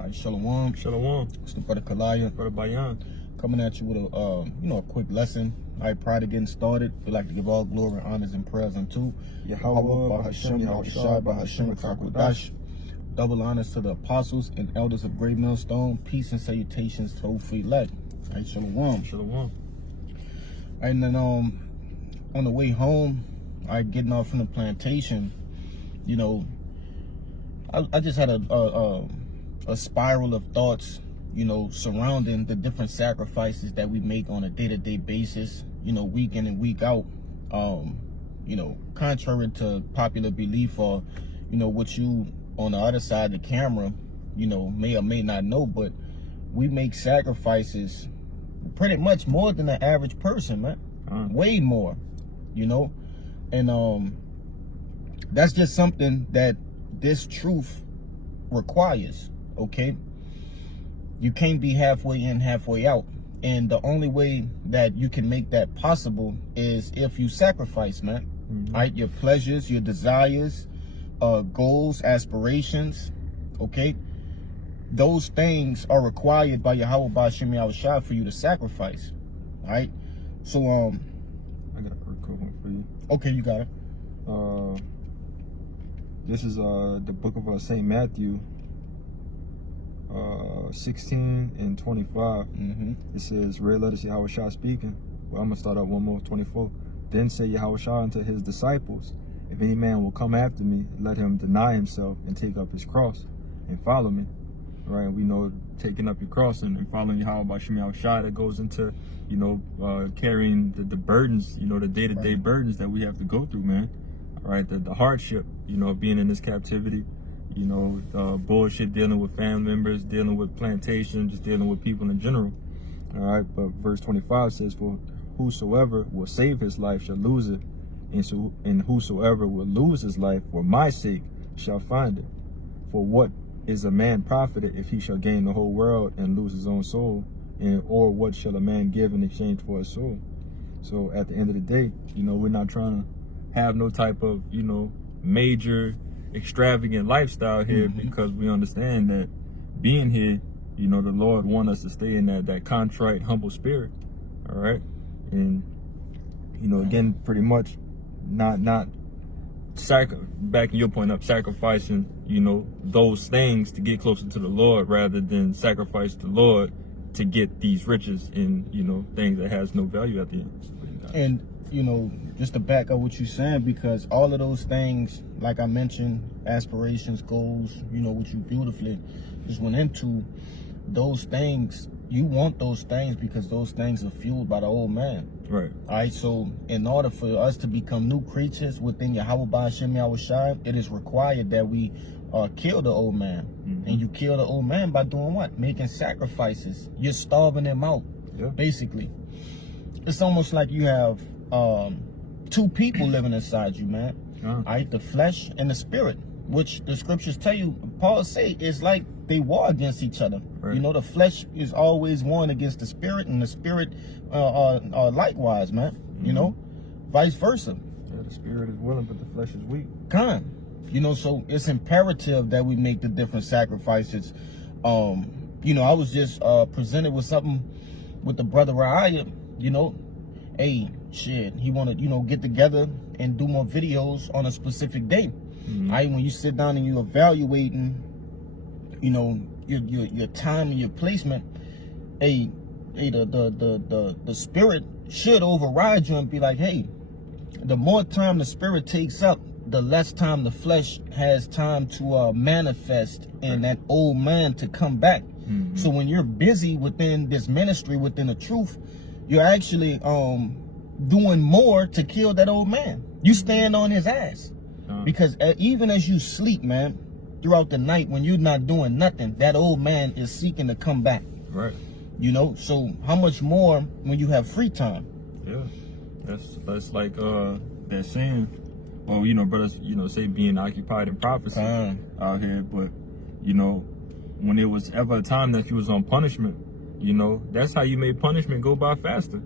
Alright, Shalom. Shalom. It's the brother Kalaya. Brother Bayan. Coming at you with a quick lesson. Prior to getting started, we'd like to give all glory, honors, and prayers unto Yahweh, Bahashem, Yahushua, Bahashem, Kakwadash. Double honors to the apostles and elders of Great Millstone. Peace and salutations to all free elect. Alright, Shalom. Shalom. And then on the way home, getting off from the plantation, you know, I just had a spiral of thoughts, you know, surrounding the different sacrifices that we make on a day-to-day basis, you know, week in and week out. You know, contrary to popular belief, or, you know, what you on the other side of the camera, you know, may or may not know, but we make sacrifices pretty much more than the average person, man. Way more, you know. And that's just something that this truth requires. Okay, you can't be halfway in, halfway out, and the only way that you can make that possible is if you sacrifice, man. Right, your pleasures, your desires, goals, aspirations. Okay, those things are required by Yahweh Bahashem Yahushua for you to sacrifice. All right, so I got a quick one for you. Okay, you got it. This is the book of St. Matthew, 16 and 25. It says, "Red letters Yahushua speaking." Well, I'm gonna start out one more, 24. "Then said Yahushua unto his disciples, If any man will come after me, let him deny himself and take up his cross and follow me." Right? We know taking up your cross and following Yahweh Bahashem Yahushua, that goes into, you know, carrying the burdens, you know, the day-to-day burdens that we have to go through, man. All right, the hardship, you know, being in this captivity, you know, bullshit, dealing with family members, dealing with plantation, just dealing with people in general. All right, but verse 25 says, "For whosoever will save his life shall lose it, and whosoever will lose his life for my sake shall find it. For what is a man profited if he shall gain the whole world and lose his own soul? Or what shall a man give in exchange for his soul?" So at the end of the day, you know, we're not trying to have no type of, you know, major extravagant lifestyle here, because we understand that being here, you know, the Lord wants us to stay in that contrite, humble spirit. All right. And, you know, again, pretty much not backing your point up, sacrificing, you know, those things to get closer to the Lord, rather than sacrifice the Lord to get these riches and, you know, things that has no value at the end. And, you know, just to back up what you're saying, because all of those things, like I mentioned, aspirations, goals, you know, what you beautifully just went into, those things, you want those things because those things are fueled by the old man. Right. All right, so in order for us to become new creatures within Yahweh Bahashem Yahushua, it is required that we kill the old man. And you kill the old man by doing what? Making sacrifices. You're starving him out, basically. It's almost like you have two people living inside you, man. All right, the flesh and the spirit, which the scriptures tell you, Paul say, is like they war against each other. Right. You know, the flesh is always warring against the spirit, and the spirit likewise, man. You know, vice versa. Yeah, the spirit is willing, but the flesh is weak. You know, so it's imperative that we make the different sacrifices. You know, I was just presented with something with the brother Raya, you know, hey, shit, he wanted, you know, get together and do more videos on a specific day. When you sit down and you're evaluating, you know, your time and your placement, the spirit should override you and be like, hey, the more time the spirit takes up, the less time the flesh has time to manifest and that old man to come back. So when you're busy within this ministry, within the truth, you're actually doing more to kill that old man. You stand on his ass. Because even as you sleep, man, throughout the night, when you're not doing nothing, that old man is seeking to come back. Right. You know, so how much more when you have free time? Yeah. That's like that saying, well, you know, brothers, you know, say being occupied in prophecy out here, but, you know, when it was ever a time that you was on punishment, you know, that's how you made punishment go by faster.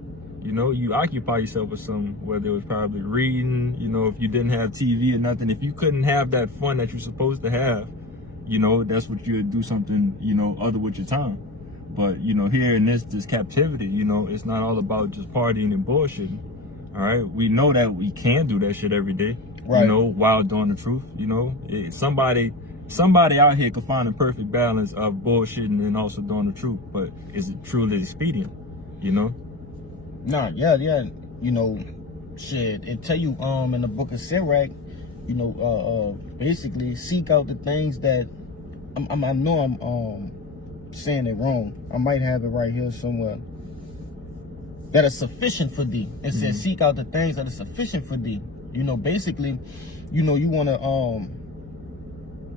You know, you occupy yourself with something, whether it was probably reading, you know, if you didn't have TV or nothing, if you couldn't have that fun that you're supposed to have, you know, that's what you would do something, you know, other with your time. But, you know, here in this captivity, you know, it's not all about just partying and bullshitting. All right. We know that we can do that shit every day, right, you know, while doing the truth. You know, somebody out here could find a perfect balance of bullshitting and also doing the truth. But is it truly expedient? You know? Nah, yeah. You know, shit. It tell you in the book of Sirach, you know, basically seek out the things that I know I'm saying it wrong. I might have it right here somewhere. That are sufficient for thee. It says seek out the things that are sufficient for thee. You know, basically, you know, you want to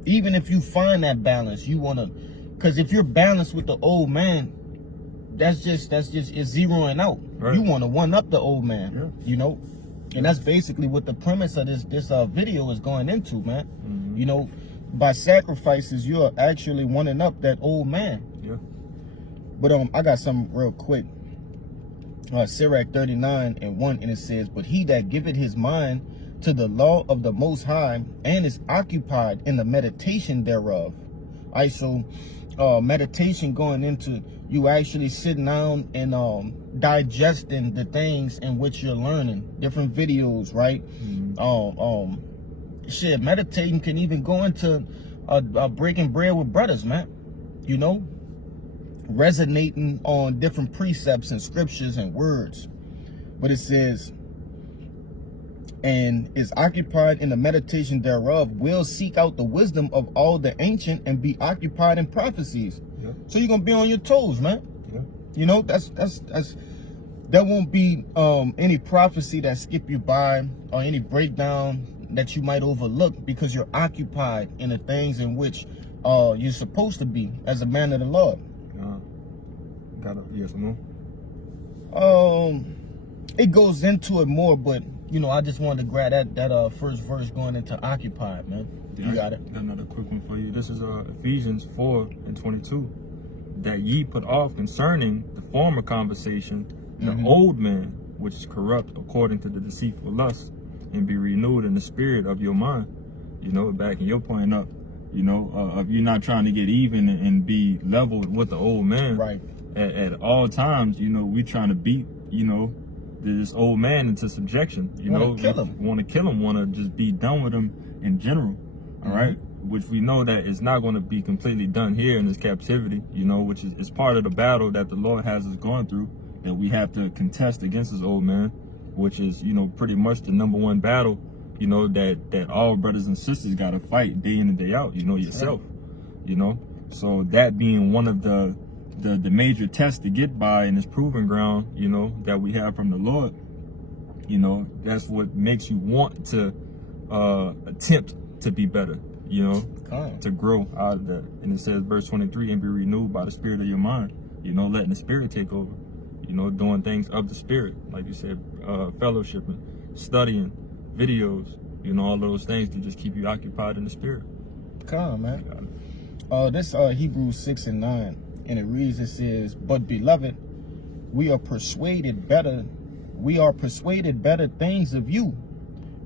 even if you find that balance, you want to, because if you're balanced with the old man, that's just it's zeroing out. Right. You want to one up the old man. Yeah. You know, and that's basically what the premise of this video is going into, man. You know, by sacrifices, you're actually one up that old man. Yeah. But I got something real quick. Sirach 39:1, and it says, but he that giveth his mind to the law of the Most High and is occupied in the meditation thereof. All right, so meditation going into you actually sitting down and digesting the things in which you're learning, different videos, right? Shit, meditating can even go into breaking bread with brothers, man. You know, resonating on different precepts and scriptures and words. But it says, and is occupied in the meditation thereof, will seek out the wisdom of all the ancient and be occupied in prophecies. Yeah. So you're gonna be on your toes, man. Yeah. You know, there won't be any prophecy that skip you by or any breakdown that you might overlook, because you're occupied in the things in which you're supposed to be as a man of the Lord. Yes, more. It goes into it more, but you know, I just wanted to grab that first verse going into occupied, man. You got it. Got another quick one for you. This is Ephesians 4:22. That ye put off concerning the former conversation the old man, which is corrupt according to the deceitful lust, and be renewed in the spirit of your mind. You know, backing your point up, you know, of you not trying to get even and be level with the old man. Right. At all times, you know, we trying to beat, you know, this old man into subjection. You know, want to kill him, want to just be done with him in general. All right, which we know that is not going to be completely done here in this captivity. You know, which is part of the battle that the Lord has us going through, that we have to contest against this old man, which is, you know, pretty much the #1 battle, you know, that all brothers and sisters got to fight day in and day out. You know, yourself. You know, so that being one of the major tests to get by in this proving ground, you know, that we have from the Lord, you know, that's what makes you want to attempt to be better, you know, to grow out of that. And it says, verse 23, and be renewed by the spirit of your mind, you know, letting the spirit take over, you know, doing things of the spirit, like you said, fellowshipping, studying, videos, you know, all those things to just keep you occupied in the spirit. Man. This Hebrews 6:9. And it reads, it says, but beloved, we are persuaded better things of you,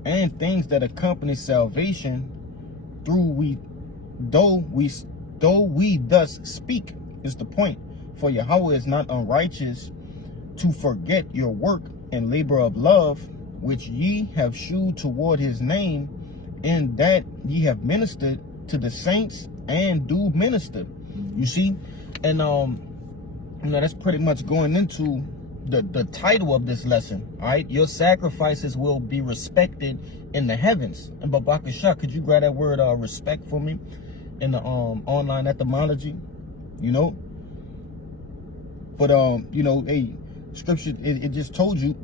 and things that accompany salvation, though we thus speak, is the point. For Yahweh is not unrighteous to forget your work and labor of love, which ye have shewed toward his name, in that ye have ministered to the saints and do minister. You see? And you know, that's pretty much going into the title of this lesson. All right, your sacrifices will be respected in the heavens. And Babakasha, could you grab that word respect for me in the online etymology? You know, but you know, a scripture it just told you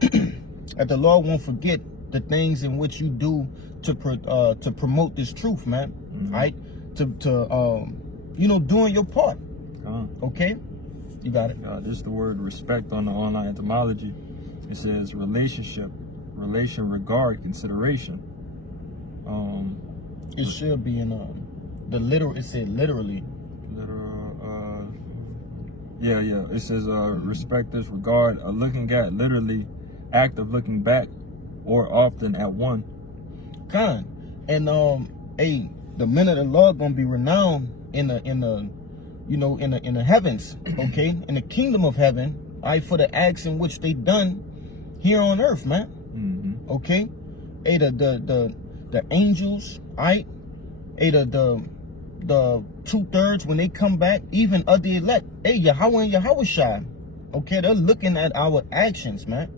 that the Lord won't forget the things in which you do to promote this truth, man. All right, to you know, doing your part. Okay, you got it. This is the word respect on the online etymology. It says relationship, relation, regard, consideration. It should be in the literal. It said literally. Yeah. It says respect this, regard, looking at, literally, act of looking back, or often at one. And the men of the Lord gonna be renowned in the heavens, okay, in the kingdom of heaven, all right, for the acts in which they done here on earth, man. Okay, hey, the angels, all right, hey, the 2/3 when they come back, even of the elect, hey, Yahweh and Yahushua, okay, they're looking at our actions, man.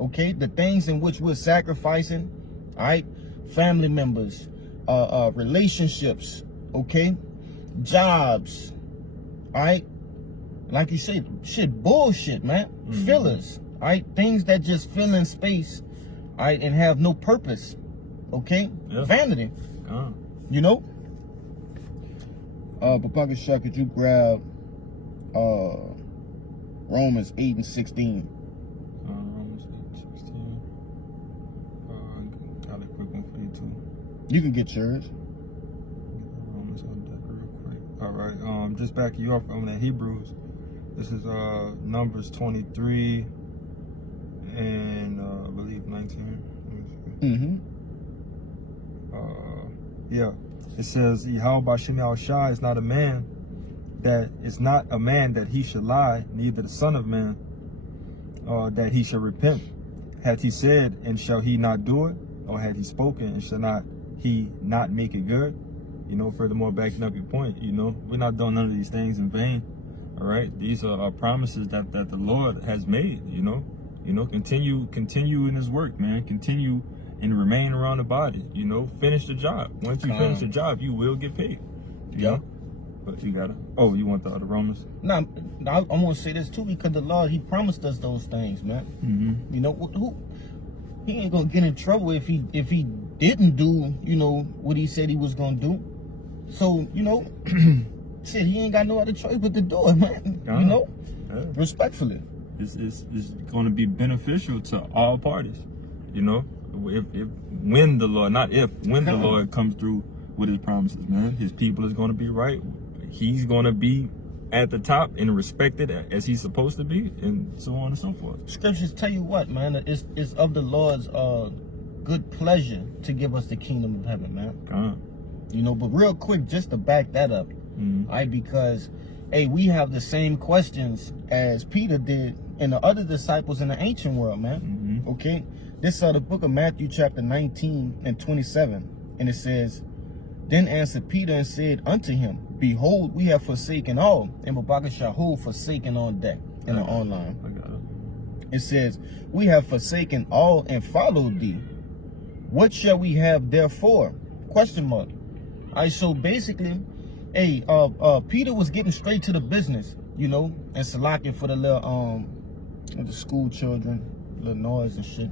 Okay, the things in which we're sacrificing, all right, family members, relationships, okay, jobs, all right, like you said, shit, bullshit, man, fillers, all right, things that just fill in space, all right, and have no purpose, okay, vanity, you know. Papa Shah, could you grab Romans 8:16? You can get yours. All right. Just back you up on the Hebrews. This is Numbers 23 and I believe 19. Yeah. It says Yahweh B'Shem Yahushua is not a man that he should lie, neither the son of man that he should repent. Had he said, and shall he not do it? Or had he spoken, and shall he not make it good? You know, furthermore, backing up your point, you know, we're not doing none of these things in vain. All right, these are promises that the Lord has made. You know, continue in His work, man. Continue and remain around the body. You know, finish the job. Once you finish the job, you will get paid. You know? But you gotta. Oh, you want the other Romans? No, I want to say this too, because the Lord, He promised us those things, man. You know, who He ain't gonna get in trouble if he didn't do, you know, what He said He was gonna do. So, you know, shit, He ain't got no other choice but to do it, man. You know, respectfully. It's going to be beneficial to all parties. You know, when the Lord comes through with His promises, man, His people is going to be right. He's going to be at the top and respected as He's supposed to be, and so on and so forth. Scriptures tell you what, man, it's of the Lord's good pleasure to give us the kingdom of heaven, man. You know, but real quick, just to back that up, because, hey, we have the same questions as Peter did and the other disciples in the ancient world, man. Okay, this is the book of Matthew chapter 19 and 27, and it says, then answered Peter and said unto him, behold, we have forsaken all, and Babakashahu forsaken on deck in the online. It says, we have forsaken all and followed thee. What shall we have therefore? Question mark. All right, so basically, hey, Peter was getting straight to the business, you know, and Salakia for the little the school children, little noise and shit.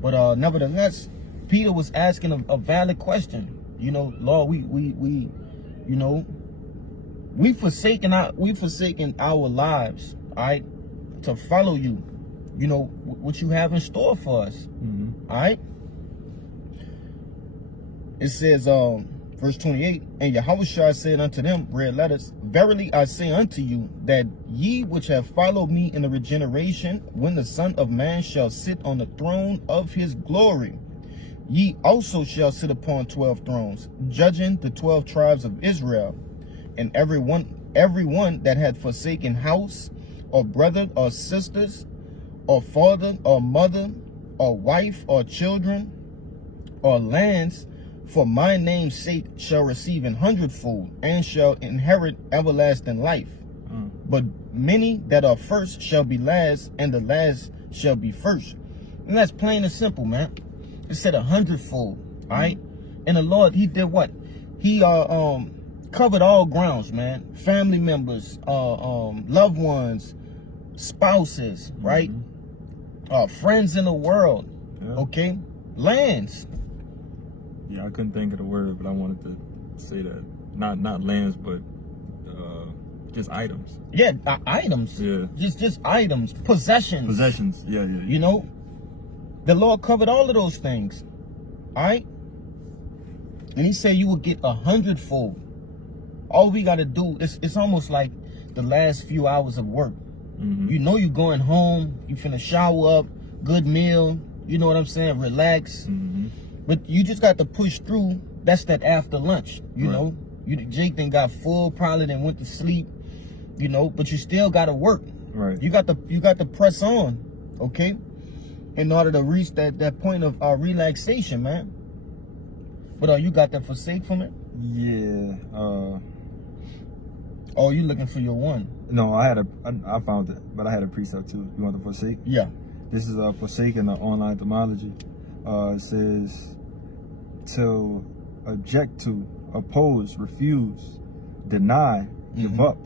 But nevertheless, Peter was asking a valid question. You know, Lord, we you know, we forsaken our lives, all right, to follow you. You know what you have in store for us. All right. It says, verse 28, and Yahushua said unto them, red letters, verily I say unto you, that ye which have followed me in the regeneration, when the Son of Man shall sit on the throne of his glory, ye also shall sit upon 12 thrones, judging the 12 tribes of Israel. And every one that had forsaken house, or brother, or sisters, or father, or mother, or wife, or children, or lands, for my name's sake shall receive 100-fold, and shall inherit everlasting life. But many that are first shall be last, and the last shall be first. And that's plain and simple, man. It said 100-fold, all right? And the Lord, He did what? He covered all grounds, man. Family members, loved ones, spouses, right? Friends in the world, okay? Lands. Yeah, I couldn't think of the word, but I wanted to say that. Not lands, but just items. Yeah, items. Yeah. Just items. Possessions. Possessions. Yeah. You know, the Lord covered all of those things. All right? And He said you will get 100-fold. All we got to do, it's almost like the last few hours of work. You know you're going home, you finna shower up, good meal, you know what I'm saying, relax. But you just got to push through that's that after lunch, you Right. know. Jake then got full, probably then went to sleep, you know, but you still gotta work. Right. You got to press on, okay, in order to reach that point of relaxation, man. But you got that forsake from it? Yeah. Oh, you looking for your one? No, I found it, but I had a precept too. You want the forsake? Yeah. This is forsaking the online etymology. It says to object to, oppose, refuse, deny, give up.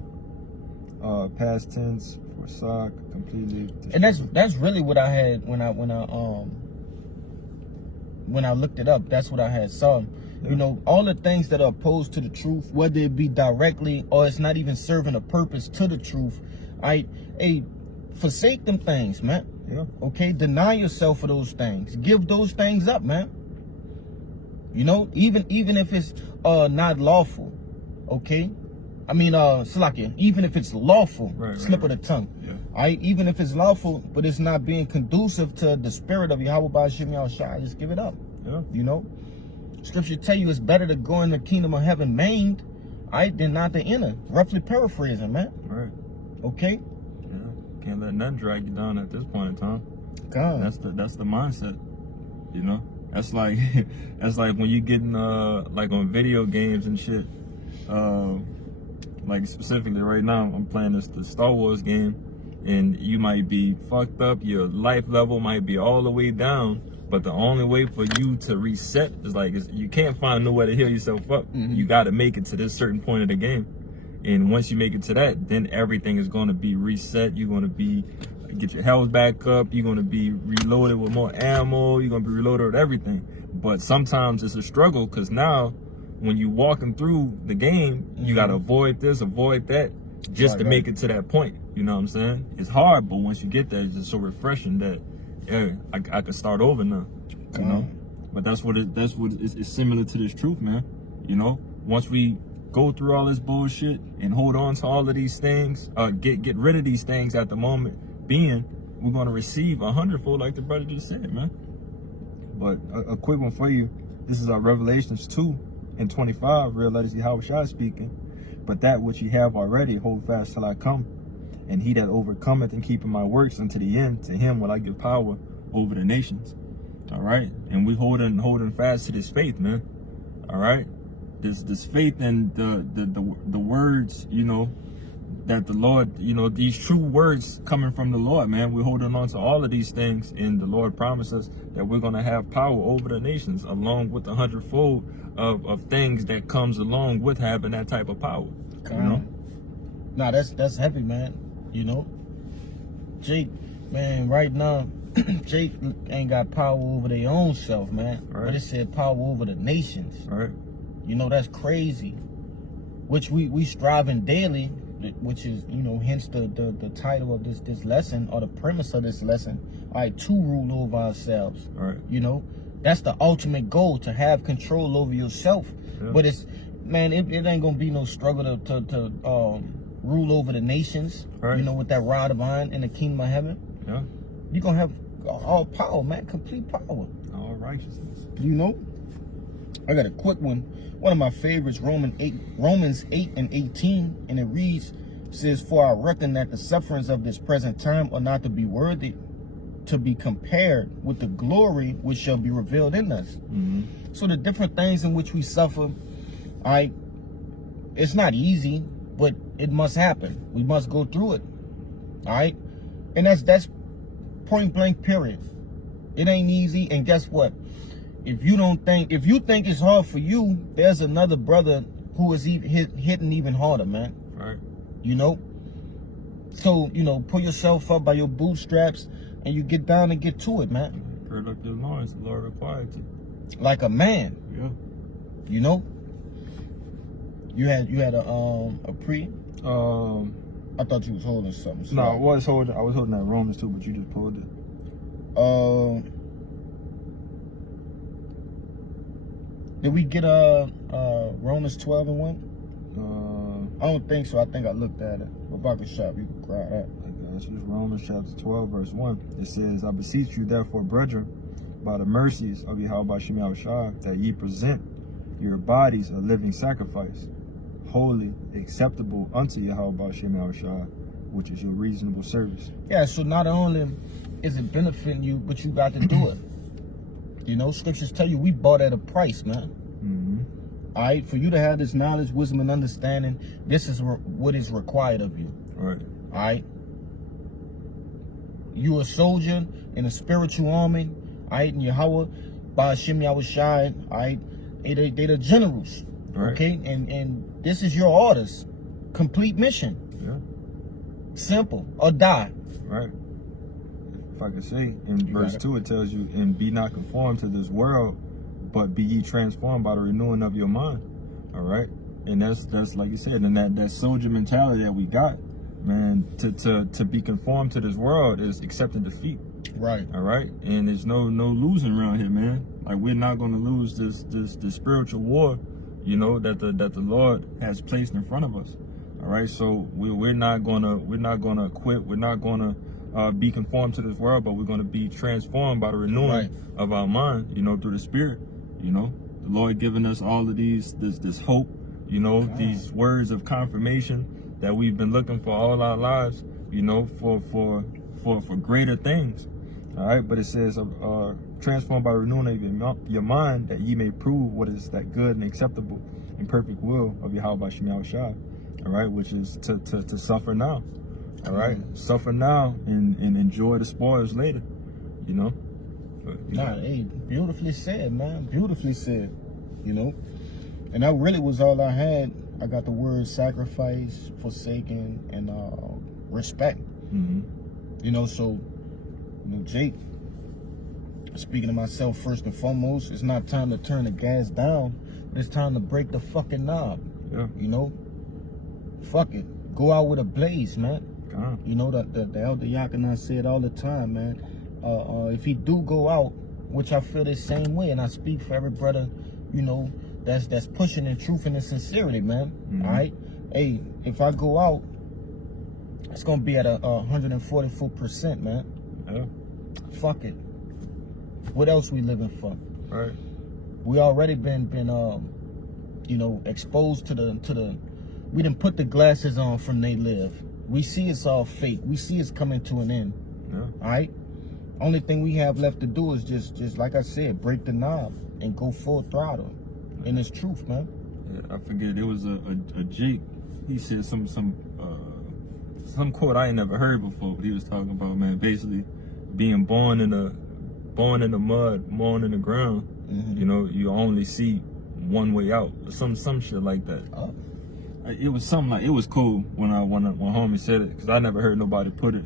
Past tense, forsook, completely. And that's really what I had when I looked it up. That's what I had saw. Yeah. You know, all the things that are opposed to the truth, whether it be directly or it's not even serving a purpose to the truth, forsake them things, man. Yeah. Okay, deny yourself for those things. Give those things up, man. You know, even if it's not lawful, okay. I mean, Salakia, even if it's lawful, slip of the tongue. Yeah. All right, even if it's lawful, but it's not being conducive to the spirit of Yahweh B'Shem Yahushua, just give it up. Yeah. You know, Scripture tell you it's better to go in the kingdom of heaven maimed, than not to enter. Roughly paraphrasing, man. Right. Okay. Yeah. Can't let nothing drag you down at this point in time. God. That's the mindset. You know, that's like when you getting like on video games and shit. Like specifically right now, I'm playing the Star Wars game, and you might be fucked up. Your life level might be all the way down, but the only way for you to reset is you can't find nowhere to heal yourself up. You got to make it to this certain point of the game, and once you make it to that, then everything is going to be reset. You're going to get your health back up. You're going to be reloaded with more ammo. You're going to be reloaded with everything. But sometimes it's a struggle, because now when you walking through the game, you got to avoid this, avoid that, just to make it to that point. You know what I'm saying? It's hard, but once you get there, it's just so refreshing that, yeah, I could start over now. You know? But that's what it's similar to this truth, man. You know, once we go through all this bullshit and hold on to all of these things, get rid of these things at the moment being, we're going to receive 100-fold, like the brother just said, man. But a quick one for you. This is our Revelations 2:25, real letters Yahushua speaking. But that which ye have already, hold fast till I come. And he that overcometh and keepeth my works unto the end, to him will I give power over the nations. All right, and we holding fast to this faith, man. All right, this faith in the words, you know, that the Lord, you know, these true words coming from the Lord, man. We're holding on to all of these things, and the Lord promises that we're gonna have power over the nations, along with the 100-fold of things that comes along with having that type of power. You know? Nah, that's heavy, man. You know, Jake, man, right now, Jake ain't got power over their own self, man. Right. But it said power over the nations. Right. You know, that's crazy. Which we striving daily, which is, you know, hence the title of this lesson, or the premise of this lesson, all right, to rule over ourselves. Right. You know, that's the ultimate goal, to have control over yourself. Yeah. But it's, man, it ain't gonna be no struggle to rule over the nations. Right. You know, with that rod of iron in the kingdom of heaven. Yeah. You're gonna have all power, man, complete power. All righteousness. You know, I got a quick one. One of my favorites, Romans 8:18, and it reads, says, "For I reckon that the sufferings of this present time are not to be worthy to be compared with the glory which shall be revealed in us." So the different things in which we suffer, it's not easy, but it must happen. We must go through it. All right, and that's point blank, period. It ain't easy, and guess what? If you think it's hard for you, there's another brother who is hitting even harder, man. Right. You know? So, you know, pull yourself up by your bootstraps and you get down and get to it, man. Gird up your loins, the Lord required to. Like a man. Yeah. You know? You had a pre? I thought you was holding something. So no, I was holding that Romans too, but you just pulled it. Did we get Romans 12:1? I don't think so. I think I looked at it. But Baka Shop, you can grab that. It's just Romans chapter 12, verse 1. It says, "I beseech you, therefore, brethren, by the mercies of Yahweh B'Shem Yahushua, that ye present your bodies a living sacrifice, holy, acceptable unto Yahweh Ba'ashem Yahushua, which is your reasonable service. Yeah, so not only is it benefiting you, but you got to do it. You know, scriptures tell you we bought at a price, man. All right, for you to have this knowledge, wisdom, and understanding, this is what is required of you. Right. All right. You a soldier in a spiritual army. All right, and Yahweh, Ba'ashem Yahushua, all right, they the generals. Right. Okay, and this is your orders. Complete mission. Yeah. Simple. Or die. Right. If I could say, in verse 2, it tells you, and be not conformed to this world, but be ye transformed by the renewing of your mind. All right. And that's like you said, and that soldier mentality that we got, man, to be conformed to this world is accepting defeat. Right. All right. And there's no losing around here, man. Like, we're not gonna lose this spiritual war, you know, that the Lord has placed in front of us. All right. So we're not gonna quit. We're not gonna be conformed to this world, but we're gonna be transformed by the renewing of our mind, you know, through the Spirit. You know, the Lord giving us all of this hope, you know, these words of confirmation that we've been looking for all our lives, you know, for greater things. All right, but it says, transformed by the renewing of your mind, that ye may prove what is that good and acceptable and perfect will of Yahweh Ba'ashem Yahushua. All right, which is to suffer now. All right, suffer now and enjoy the spoils later. You know. Nah, hey, beautifully said, man. Beautifully said. You know, and that really was all I had. I got the word sacrifice, forsaken, and respect. You know, so, you know, Jake, speaking to myself first and foremost, it's not time to turn the gas down, but it's time to break the fucking knob. Yeah. You know, fuck it, go out with a blaze, man. You know, the Elder Yakana said all the time, man. If he do go out, which I feel the same way, and I speak for every brother, you know, that's pushing in truth and in sincerity, man. All right, hey, if I go out, it's gonna be at a 144%, man. Yeah. Fuck it. What else we living for? Right. We already been you know, exposed to the. We didn't put the glasses on from they live. We see it's all fake. We see it's coming to an end. Yeah. All right. Only thing we have left to do is just like I said, break the knob and go full throttle. And it's truth, man. Yeah, I forget. It was a Jake. He said some quote I ain't never heard before, but he was talking about, man, basically being born in the mud, born in the ground. You know, you only see one way out. Some shit like that. It was something like, it was cool when homie said it, because I never heard nobody put it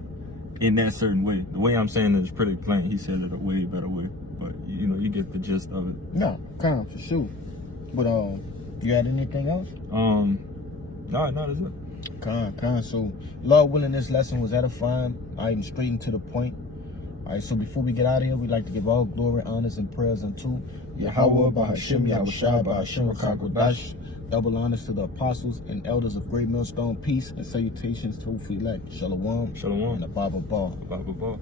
in that certain way. The way I'm saying it is pretty plain. He said it a way better way, but you know, you get the gist of it. No, kind of, for sure. But you had anything else? No, that's it. Kind. So, Lord willing, this lesson was edifying. I'm straight and to the point. All right, so before we get out of here, we'd like to give all glory, honors, and prayers unto Yahweh, Ba'ashem Yahushua, Ba'ashem Rakakwadash. Double honors to the apostles and elders of Great Millstone. Peace and salutations to Ufilek. Shalom. Shalom. And the Baba Ba. Baba Ba.